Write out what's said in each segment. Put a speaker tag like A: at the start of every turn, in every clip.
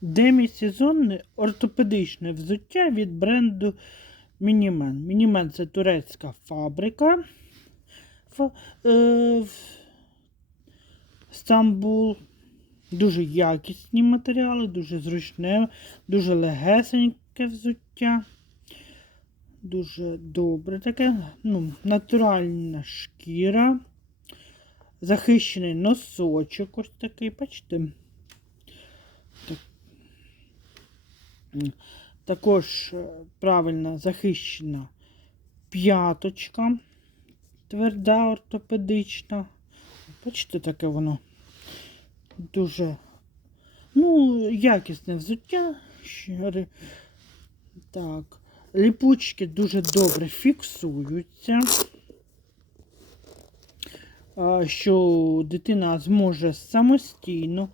A: Демісезонне ортопедичне взуття від бренду Мінімен. Мінімен це турецька фабрика. Ф, е, в- Стамбул. Дуже якісні матеріали, дуже зручне, дуже легесеньке взуття. Дуже добре таке. Ну, натуральна шкіра. Захищений носочок ось такий, бачите? Так. М. Також е, правильно захищена п'яточка. Тверда ортопедична. Бачите, таке воно дуже ну, якісне взуття. Так. Ліпучки дуже добре фіксуються. Що дитина зможе самостійно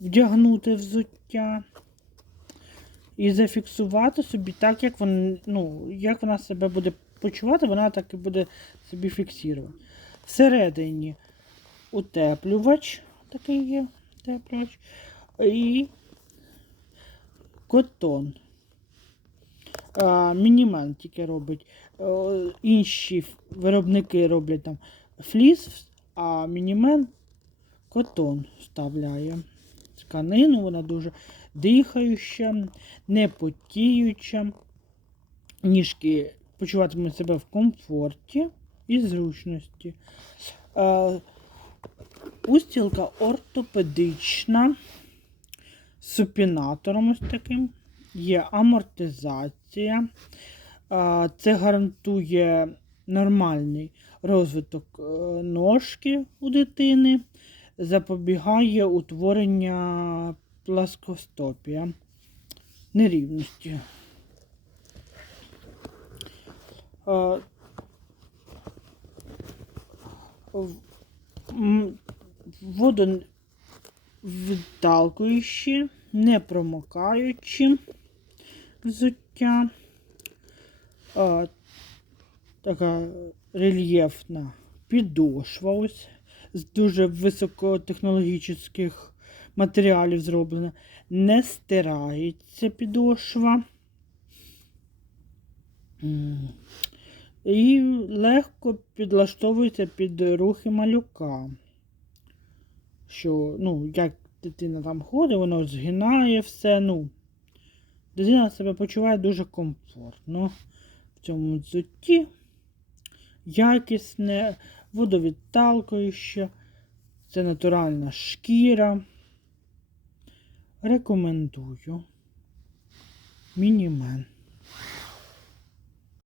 A: вдягнути взуття і зафіксувати собі так, як вона, ну, як вона себе буде почувати, вона так і буде собі фіксувати. Всередині утеплювач, такий є утеплювач, і котон. А, мініман тільки робить. Інші виробники роблять там фліс, а мінімен котон вставляє. Тканину, вона дуже дихаюча, не потіюча. Ніжки почуватимуть себе в комфорті і зручності. Устілка ортопедична з супінатором ось таким. Є амортизація. Це гарантує нормальний розвиток е, ножки у дитини, запобігає утворення пласкостопія, нерівності. Водовідталкуючі, не промокаючі взуття. Така рельєфна підошва ось з дуже високотехнологічних матеріалів зроблена. Не стирається підошва. І легко підлаштовується під рухи малюка. Що, ну, як дитина там ходить, воно згинає все. ну, Дитина себе почуває дуже комфортно в цьому взутті. Якісне, водовідталкующе, це натуральна шкіра. Рекомендую. Мінімен.